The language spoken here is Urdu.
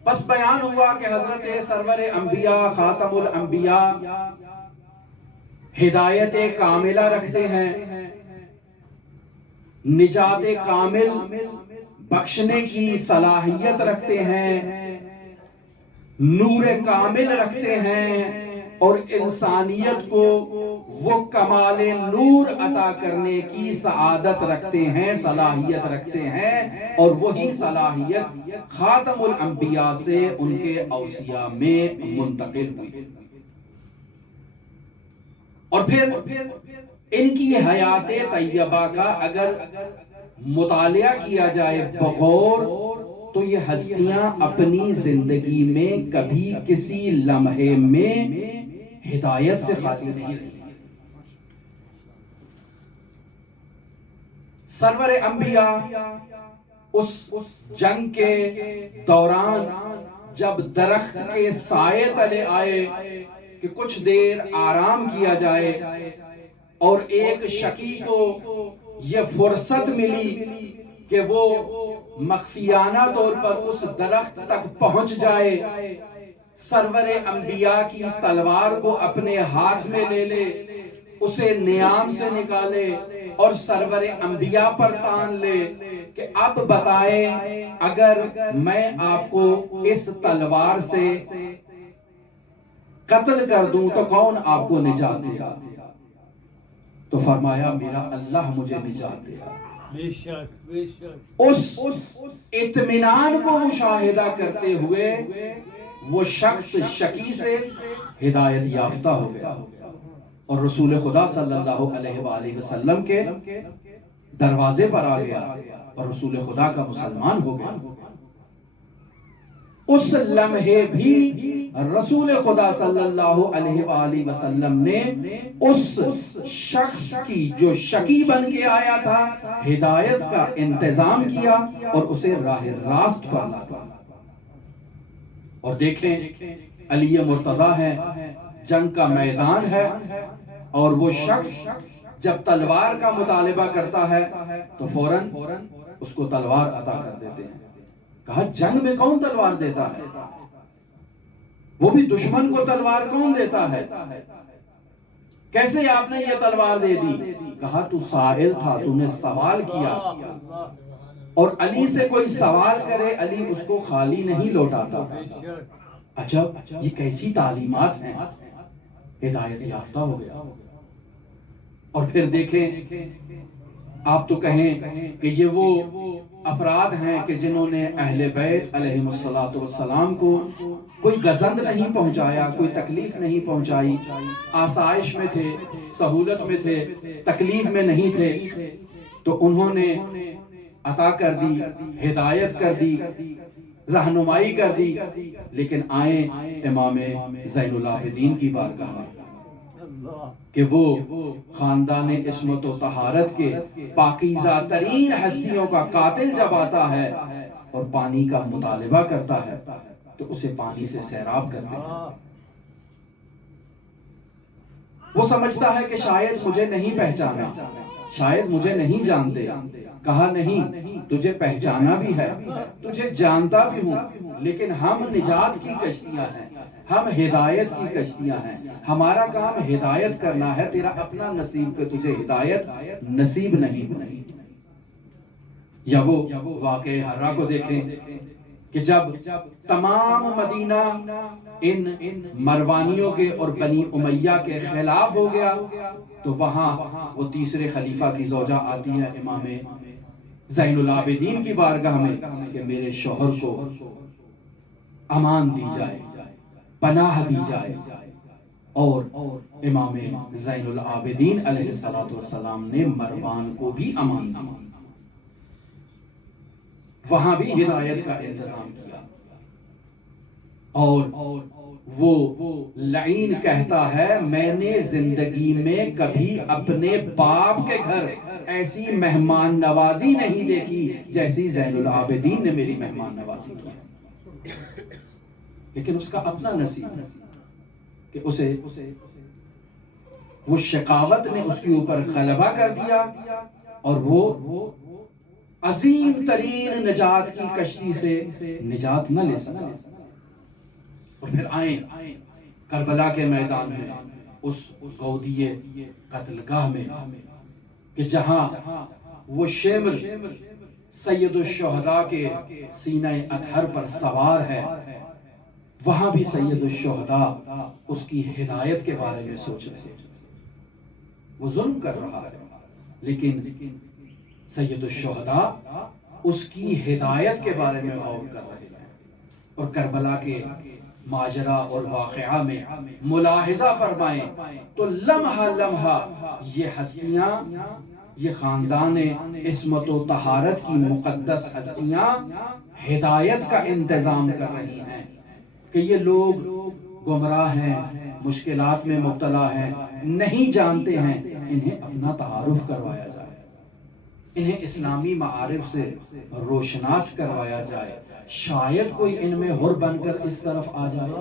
بس بیان ہوا کہ حضرت سرور انبیاء خاتم الانبیاء ہدایت کاملہ رکھتے ہیں، نجات کامل بخشنے کی صلاحیت رکھتے ہیں، نور کامل رکھتے ہیں، اور انسانیت کو وہ کمال نور عطا کرنے کی سعادت رکھتے ہیں، صلاحیت رکھتے ہیں، اور وہی صلاحیت خاتم الانبیاء سے ان کے اوصیاء میں منتقل ہوئی۔ اور پھر ان کی حیات طیبہ کا اگر مطالعہ کیا جائے بغور تو یہ ہستیاں اپنی زندگی میں کبھی کسی لمحے میں ہدایت سے خالی نہیں رہی۔ سرور انبیاء اس جنگ کے دوران جب درخت کے سائے تلے آئے کہ کچھ دیر آرام کیا جائے، اور ایک شقی کو یہ فرصت ملی کہ وہ مخفیانہ طور پر اس درخت تک پہنچ جائے، سرور انبیاء کی تلوار کو اپنے ہاتھ میں لے لے، اسے نیام سے نکالے اور سرور انبیاء پر تان لے کہ اب بتائیں اگر میں آپ کو اس تلوار سے قتل کر دوں تو کون آپ کو نجات دے گا؟ تو فرمایا میرا اللہ مجھے نجات دے گا۔ اس اطمینان کو مشاہدہ کرتے ہوئے وہ شخص شقی سے ہدایت یافتہ ہو گیا اور رسول خدا صلی اللہ علیہ وآلہ وسلم کے دروازے پر آ گیا اور رسول خدا کا مسلمان ہو گیا۔ اس لمحے بھی رسول خدا صلی اللہ علیہ وآلہ وسلم نے اس شخص کی جو شقی بن کے آیا تھا ہدایت کا انتظام کیا اور اسے راہ راست پر لایا۔ اور دیکھیں علی مرتضیٰ ہے، جنگ کا میدان ہے، اور وہ شخص جب تلوار کا مطالبہ کرتا ہے تو فوراً اس کو تلوار عطا کر دیتے ہیں۔ کہا جنگ میں کون تلوار دیتا ہے؟ وہ بھی دشمن کو تلوار کون دیتا ہے؟ کیسے آپ نے یہ تلوار دے دی؟ کہا تو سائل تھا، تو نے سوال کیا، اور علی سے کوئی سوال کرے علی اس کو خالی نہیں لوٹاتا۔ عجب یہ کیسی تعلیمات ہیں، ہدایت یافتہ ہو گیا۔ اور پھر دیکھیں آپ تو کہیں کہ یہ وہ افراد ہیں کہ جنہوں نے اہل بیت علیہم السلام کو کوئی گزند نہیں پہنچایا، کوئی تکلیف نہیں پہنچائی، آسائش میں تھے، سہولت میں تھے، تکلیف میں نہیں تھے، تو انہوں نے عطا کر دی، ہدایت کر دی، رہنمائی کر دی۔ لیکن آئیں امام زین العابدین کی بارگاہ میں کہ وہ خاندان عصمت و طہارت کے پاکیزہ ترین ہستیوں کا قاتل جب آتا ہے اور پانی کا مطالبہ کرتا ہے تو اسے پانی سے سیراب کرتے ہیں۔ وہ سمجھتا ہے کہ شاید مجھے نہیں پہچانا، شاید مجھے نہیں جانتے۔ کہا نہیں، تجھے پہچانا بھی ہے، تجھے جانتا بھی ہوں، لیکن ہم نجات کی کشتیاں ہیں، ہم ہدایت کی کشتیاں ہیں، ہمارا کام ہدایت کرنا ہے، تیرا اپنا نصیب کہ تجھے ہدایت نصیب نہیں ہوئی۔ یا وہ واقعہ حرہ کو دیکھیں کہ جب تمام مدینہ ان مروانیوں کے اور بنی امیہ کے خلاف ہو گیا تو وہاں وہ تیسرے خلیفہ کی زوجہ آتی ہے امام زین العابدین کی بارگاہ میں کہ میرے شوہر کو امان دی جائے، پناہ دی جائے، اور امام زین العابدین علیہ السلام نے مروان کو بھی امان دی، وہاں بھی ہدایت کا انتظام کیا۔ اور وہ لعین کہتا ہے میں نے زندگی میں کبھی اپنے باپ کے گھر ایسی مہمان نوازی نہیں دیکھی جیسی زین العابدین نے میری مہمان نوازی کی۔ لیکن اس کا اپنا نصیب ہے کہ اسے وہ شقاوت نے اس کے اوپر غلبہ کر دیا اور وہ عظیم ترین نجات کی کشتی سے نجات نہ لے سکا، اور پھر آئیں کربلا کے میدان میں، اس گودی قتل گاہ میں کہ جہاں وہ شمر سید الشہداء کے سینہ اطہر پر سوار ہے، وہاں بھی سید الشہداء اس کی ہدایت کے بارے میں سوچ رہے ہیں۔ وہ ظلم کر رہا ہے لیکن سید الشہداء اس کی ہدایت کے بارے میں غور کر رہے ہیں۔ اور کربلا کے ماجرا اور واقعہ میں ملاحظہ فرمائیں تو لمحہ لمحہ یہ ہستیاں، یہ خاندان عصمت و طہارت کی مقدس ہستیاں ہدایت کا انتظام کر رہی ہیں کہ یہ لوگ گمراہ ہیں، مشکلات میں مبتلا ہیں، نہیں جانتے ہیں، انہیں اپنا تعارف کروایا جائے، انہیں اسلامی معارف سے روشناس کروایا جائے، شاید کوئی ان میں حر بن کر اس طرف آ جائے۔